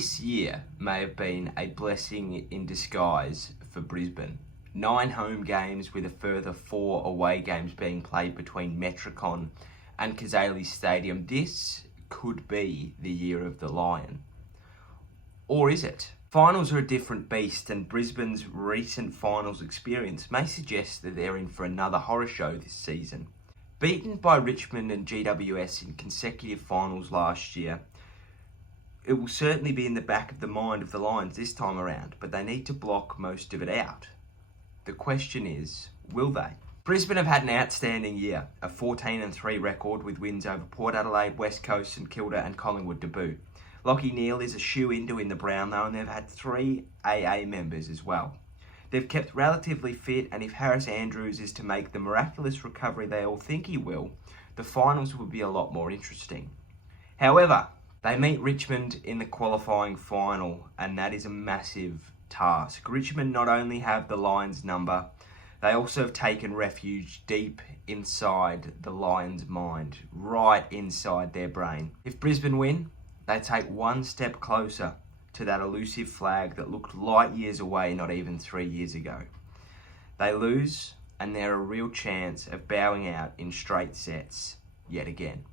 This year may have been a blessing in disguise for Brisbane. 9 home games with a further 4 away games being played between Metricon and Cazaly Stadium. This could be the year of the Lion. Or is it? Finals are a different beast, and Brisbane's recent finals experience may suggest that they're in for another horror show this season. Beaten by Richmond and GWS in consecutive finals last year, it will certainly be in the back of the mind of the Lions this time around, but they need to block most of it out. The question is, will they? Brisbane have had an outstanding year, a 14-3 record with wins over Port Adelaide, West Coast, St Kilda and Collingwood to boot. Lachie Neale is a shoe-in to win the Brown though, and they've had 3 AA members as well. They've kept relatively fit, and if Harris Andrews is to make the miraculous recovery they all think he will, the finals will be a lot more interesting. However, they meet Richmond in the qualifying final, and that is a massive task. Richmond not only have the Lions' number, they also have taken refuge deep inside the Lions' mind, right inside their brain. If Brisbane win, they take one step closer to that elusive flag that looked light years away not even 3 years ago. They lose, and they're a real chance of bowing out in straight sets yet again.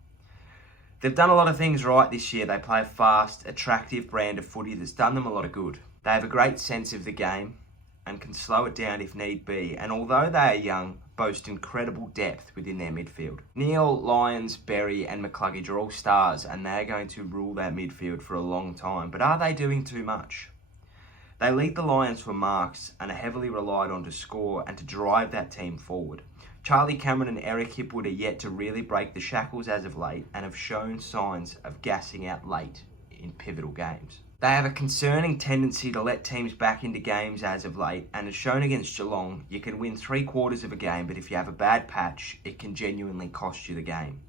They've done a lot of things right this year. They play a fast, attractive brand of footy that's done them a lot of good. They have a great sense of the game and can slow it down if need be. And although they are young, boast incredible depth within their midfield. Neale, Lyons, Berry and McCluggage are all stars, and they're going to rule that midfield for a long time. But are they doing too much? They lead the Lions for marks and are heavily relied on to score and to drive that team forward. Charlie Cameron and Eric Hipwood are yet to really break the shackles as of late and have shown signs of gassing out late in pivotal games. They have a concerning tendency to let teams back into games as of late, and as shown against Geelong, you can win 3/4 of a game, but if you have a bad patch, it can genuinely cost you the game.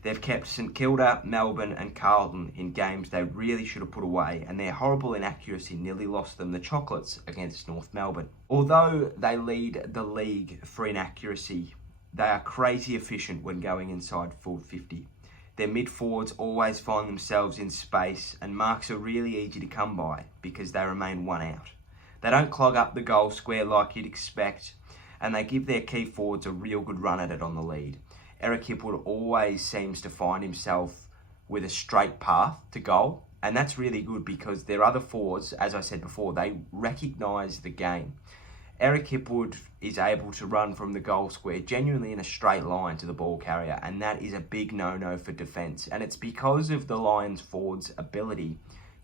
They've kept St Kilda, Melbourne and Carlton in games they really should have put away, and their horrible inaccuracy nearly lost them the chocolates against North Melbourne. Although they lead the league for inaccuracy, they are crazy efficient when going inside forward 50. Their mid-forwards always find themselves in space, and marks are really easy to come by because they remain one out. They don't clog up the goal square like you'd expect, and they give their key forwards a real good run at it on the lead. Eric Hipwood always seems to find himself with a straight path to goal, and that's really good because their other forwards, as I said before, they recognise the game. Eric Hipwood is able to run from the goal square genuinely in a straight line to the ball carrier, and that is a big no-no for defence, and it's because of the Lions forwards' ability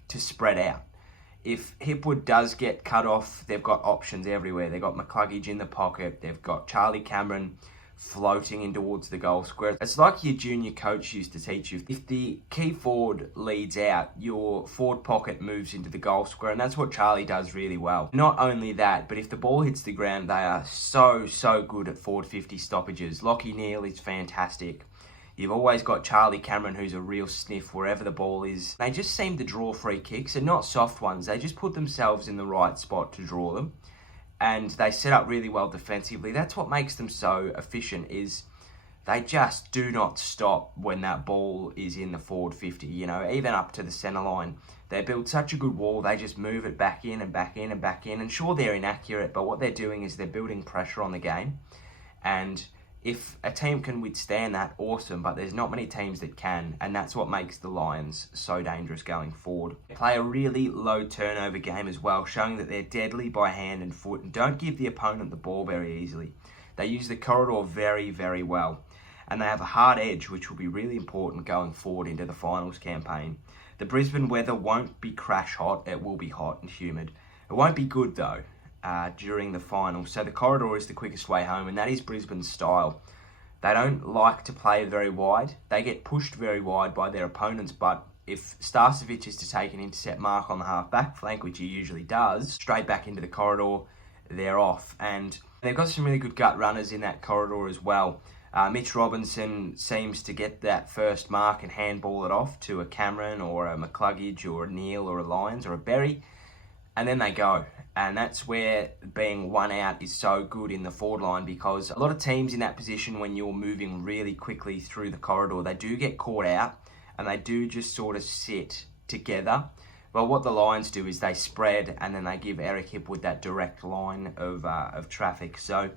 to spread out. If Hipwood does get cut off, they've got options everywhere. They've got McCluggage in the pocket, they've got Charlie Cameron floating in towards the goal square. It's like your junior coach used to teach you. If the key forward leads out, your forward pocket moves into the goal square, and that's what Charlie does really well. Not only that, but if the ball hits the ground, they are so good at forward 50 stoppages. Lachie Neale is fantastic. You've always got Charlie Cameron, who's a real sniff wherever the ball is. They just seem to draw free kicks, and not soft ones. They just put themselves in the right spot to draw them. And they set up really well defensively. That's what makes them so efficient, is they just do not stop when that ball is in the forward 50, even up to the centre line. They build such a good wall, they just move it back in and back in and back in. And sure, they're inaccurate, but what they're doing is they're building pressure on the game. And if a team can withstand that, awesome, but there's not many teams that can, and that's what makes the Lions so dangerous going forward. They play a really low turnover game as well, showing that they're deadly by hand and foot and don't give the opponent the ball very easily. They use the corridor very well, and they have a hard edge, which will be really important going forward into the finals campaign. The Brisbane weather won't be crash hot, it will be hot and humid. It won't be good though during the final, so the corridor is the quickest way home, and that is Brisbane's style. They don't like to play very wide. They get pushed very wide by their opponents, but if Starcevic is to take an intercept mark on the half-back flank, which he usually does, straight back into the corridor, they're off. And they've got some really good gut runners in that corridor as well. Mitch Robinson seems to get that first mark and handball it off to a Cameron or a McCluggage or a Neale or a Lyons or a Berry, and then they go. And that's where being one out is so good in the forward line, because a lot of teams in that position, when you're moving really quickly through the corridor, they do get caught out and they do just sort of sit together Well, what the Lions do is they spread, and then they give Eric Hipwood that direct line of traffic. So,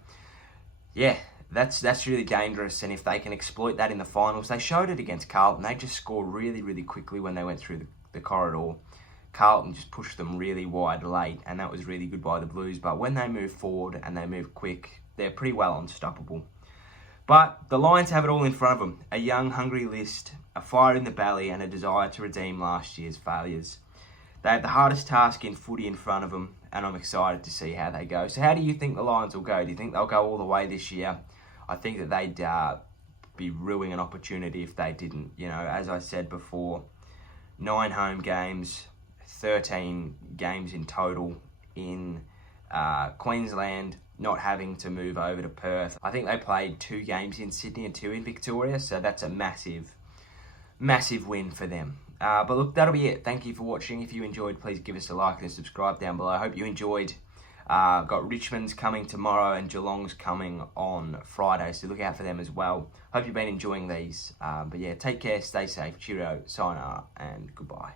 yeah, that's really dangerous. And if they can exploit that in the finals, they showed it against Carlton. They just scored really, really quickly when they went through the corridor. Carlton just pushed them really wide late, and that was really good by the Blues. But when they move forward and they move quick, they're pretty well unstoppable. But the Lions have it all in front of them. A young, hungry list, a fire in the belly, and a desire to redeem last year's failures. They have the hardest task in footy in front of them, and I'm excited to see how they go. So how do you think the Lions will go? Do you think they'll go all the way this year? I think that they'd be ruining an opportunity if they didn't. You know, as I said before, 9 home games, 13 games in total in Queensland, not having to move over to Perth. I think they played 2 games in Sydney and 2 in Victoria, so that's a massive, massive win for them. But look, that'll be it. Thank you for watching. If you enjoyed, please give us a like and a subscribe down below. I hope you enjoyed. Got Richmond's coming tomorrow and Geelong's coming on Friday, so look out for them as well. Hope you've been enjoying these. But yeah, take care, stay safe, cheerio, sayonara, and goodbye.